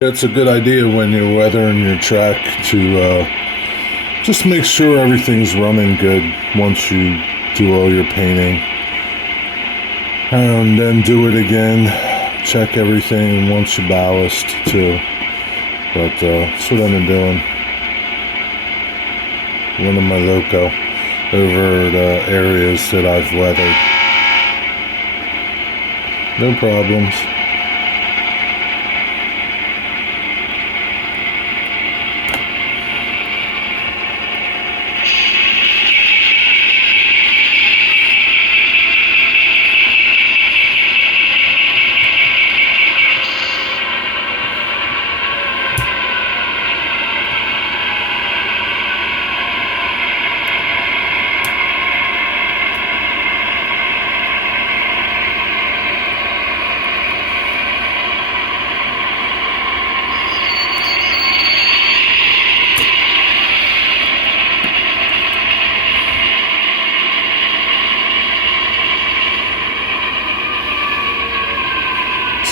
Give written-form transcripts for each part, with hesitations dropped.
It's a good idea when you're weathering your track to just make sure everything's running good once you do all your painting. And then do it again. Check everything once you ballast too. But that's what I've been doing. Running my Loco over the areas that I've weathered. No problems.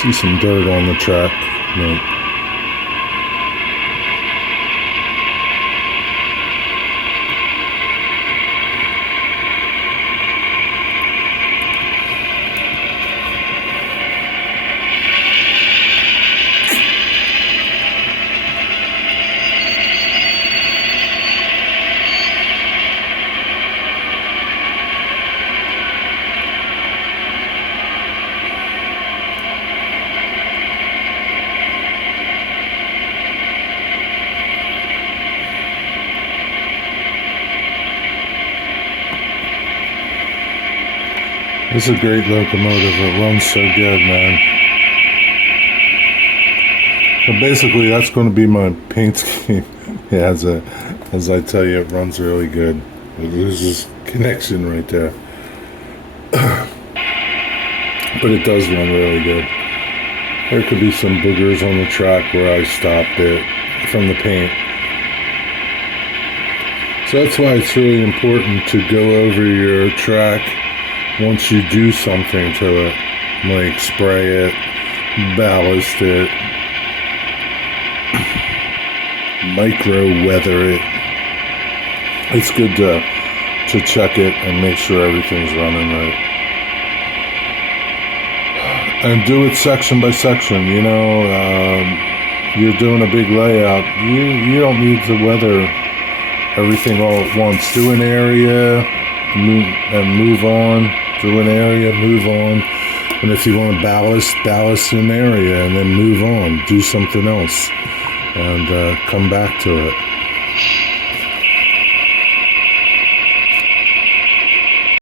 See some dirt on the track. No. This is a great locomotive. It runs so good, man. So basically, that's going to be my paint scheme. Yeah, as I tell you, it runs really good. It loses connection right there. But it does run really good. There could be some boogers on the track where I stopped it from the paint. So that's why it's really important to go over your track once you do something to it, like spray it, ballast it, micro weather it. It's good to check it and make sure everything's running right. And do it section by section. You know, you're doing a big layout. You don't need to weather everything all at once. Do an area and move on. Do an area, move on. And if you want to ballast an area and then move on. Do something else and come back to it.